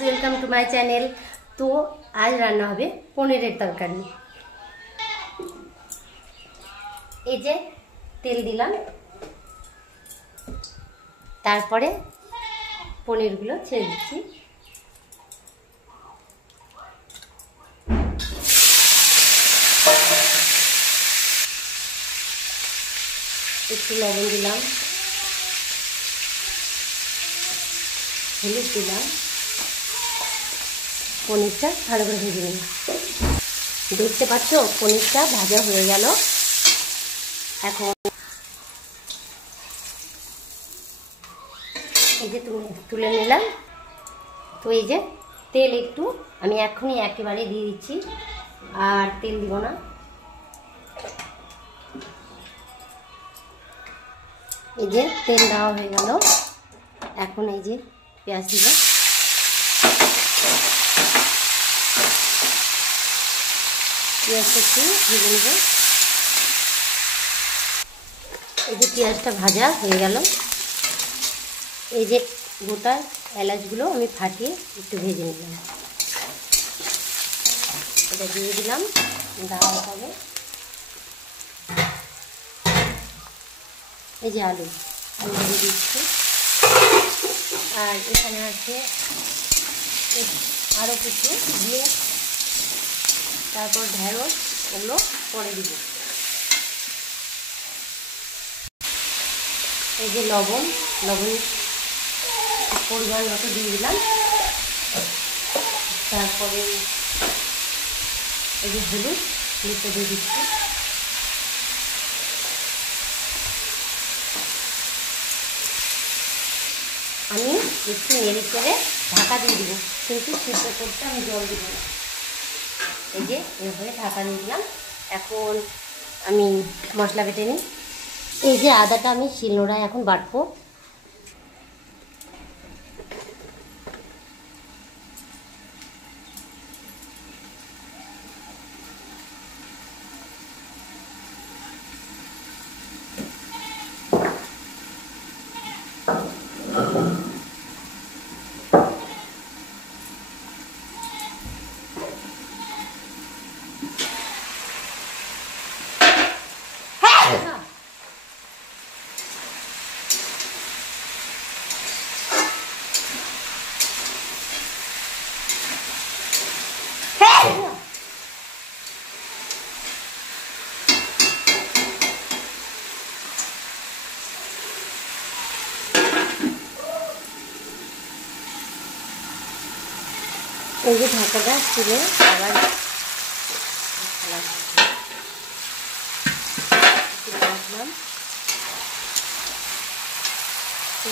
Welcome to my channel. तो आज रान्ना होबे पनीरेर तरकारी। এই যে তেল দিলাম, তারপরে পনিরগুলো ছেড়ে দিচ্ছি। একটু লবণ দিলাম, হলুদ দিলাম, পনিরটা ভালো করে ভেজে নিন। দেখতে পাচ্ছ পনিরটা ভাজা হয়ে গেল। এখন এই যে তুলে নিলাম। তো এই যে তেল একটু আমি এখনই একেবারে দিয়ে দিচ্ছি, আর তেল দিব না। এই যে তেল দেওয়া হয়ে গেল। এখন এই যে পেঁয়াজ দিব। পেঁয়াজটা একটু ভেজে নেব। এই যে পেঁয়াজটা ভাজা হয়ে গেল। এই যে গোটা এলাচগুলো আমি ফাটিয়ে একটু ভেজে নিলাম। এটা দিয়ে দিলাম, দেওয়া হবে। এই যে আলু দিয়ে দিচ্ছি। আর এখানে আছে আরও কিছু দিয়ে, তারপর ঢেঁড়স, ওগুলো পরে দিব। এই যে লবণ পরিমাণ মতো দিয়ে দিলাম। তারপরে এই যে হলুদটা দিয়ে দিচ্ছি। আমি একটু নেড়ে চেড়ে ঢাকা দিয়ে দিব, কিন্তু সিদ্ধ করতে আমি জল দিব না। এই যে এভাবে ঢাকা দিয়ে দিলাম। এখন আমি মশলা বেটে নিই। এই যে আদাটা আমি শিলনোড়ায় এখন বাটবো। এই যে ঢাকাটা তুলে আবার রাখলাম। তো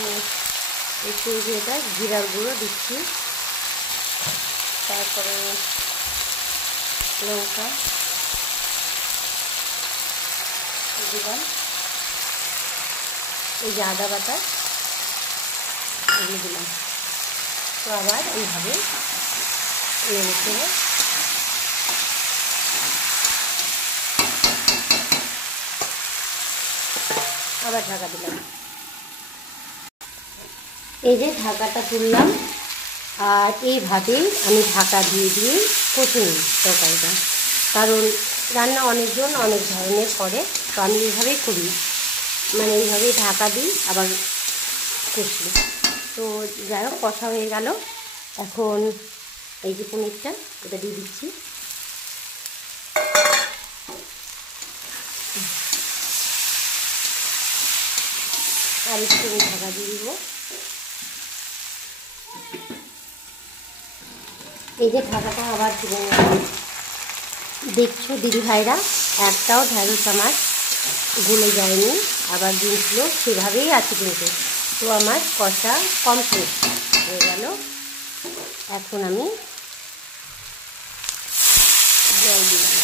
একটু এটা জিরার গুঁড়ো দিচ্ছি, তারপরে লঙ্কা দিলাম। এই যে আদা বাটা এগুলো দিলাম। তো আবার এইভাবে নেড়ে চেড়ে আবার ঢাকা দিলাম। এই যে ঢাকাটা তুললাম, আর এইভাবেই আমি ঢাকা দিয়ে দিয়ে কষে নিই তরকারিটা। কারণ রান্না অনেকজন অনেক ধরনের করে, তো আমি এইভাবেই করি, মানে এইভাবেই ঢাকা দিই আবার কষি। তো যাই হোক, কষা হয়ে গেল। এখন এই যে পনিরটা এটা দিয়ে দিচ্ছি। আর একটু ঢাকা দিয়ে দিব। এই যে ঢাকাটা আবার তুলে নিলাম। দেখছো দিদি ভাইরা, একটাও ঢেঁড়স আমার গলে যায়নি, আবার জিনিসগুলো সেভাবেই আছে কিন্তু। তো আমার কষা কমপ্লিট হয়ে গেল। এখন আমি জল দিলাম।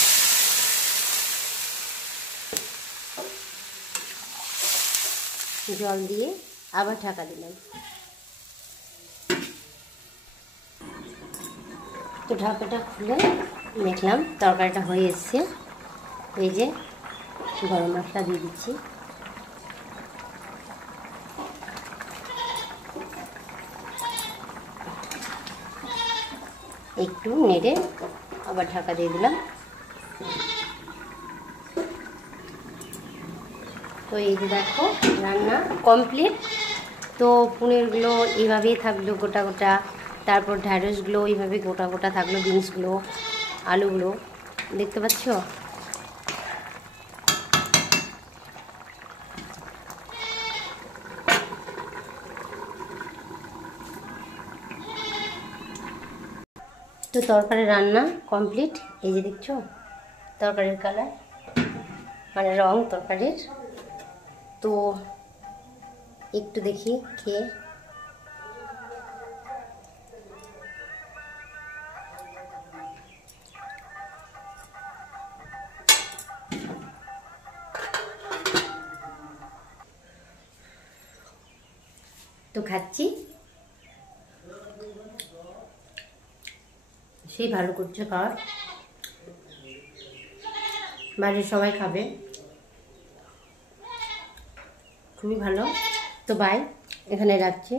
জল দিয়ে আবার ঢাকা দিলাম। তো ঢাকাটা খুলে দেখলাম তরকারিটা হয়ে এসছে। এই যে গরম মশলা দিয়ে দিচ্ছি। একটু নেড়ে আবার ঢাকা দিয়ে দিলাম। তো এই যে দেখো রান্না কমপ্লিট। তো পনিরগুলো এইভাবেই থাকলো গোটা গোটা, তারপর ঢ্যাঁড়সগুলো এইভাবে গোটা গোটা থাকলো, বিনসগুলো, আলুগুলো দেখতে পাচ্ছ। তো তরকারি রান্না কমপ্লিট। এই যে দেখছো তরকারির কালার, মানে রং তরকারির। তো একটু দেখি খেয়ে। তো খাচ্ছি, সেই ভালো করছে খাওয়ার, বাড়ির সবাই খাবে, খুবই ভালো। তো বাই, এখানে রাখছি।